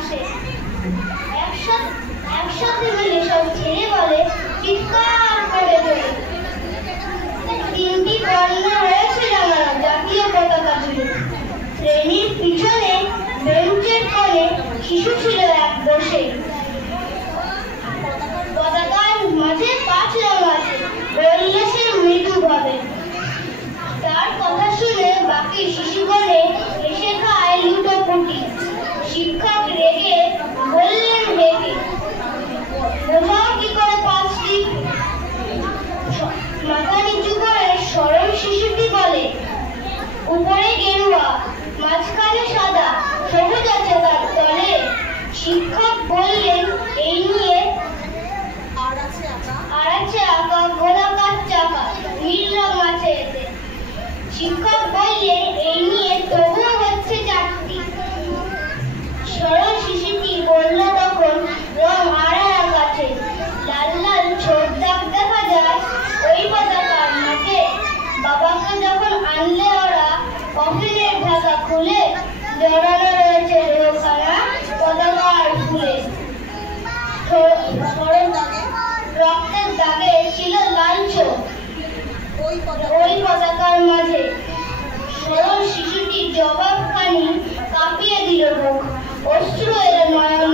আসে। একসাথে মিলে সব ছেড়ে বলে, চিৎকার করে তোলে। 3টি বর্ণ রয়েছে জানানো জাতীয় পতাকা জুড়ে। শ্রেণীর পিছনে বেঞ্চের কোণে শিশু ছিল এক বসে। পতাকার মাঝে 5 রং আছে, বলল সে মৃদু ভাবে। তার কথা শুনে বাকি শিশুগণে এসে খায় লুটোপুটি। শিক্ষক রেগে বললেন হেঁটে, বোঝাও কি করে 5টি? মাথা নিচু করে সরল শিশুটি বলে, উপরে গেরুয়া, মাঝখানে সাদা, সবুজ আছে তার তলে। শিক্ষক বললেন, এই নিয়ে আর আছে আঁকা গোলাকার চাকা, নীল রং আছে এতে। শিক্ষক বললেন, এই নিয়ে তবুও হচ্ছে 4টি। সরল শিশুটি বলল তখন, রং আর এক আছে, লাল লাল ছোট দাগ দেখা যায় ওই পতাকার মাঝে। বাবাকে যখন আনলে ওরা কফিনের ঢাকা খুলে, জড়ানো রয়েছে দেহখানা পতাকার ফুলে। রক্তের দাগে ছিল লাল চোখ ওই পতাকার মাঝে। সরল শিশুটির জবাবখানি কাঁপিয়ে দিল বুক, অশ্রু এলো নয়ন।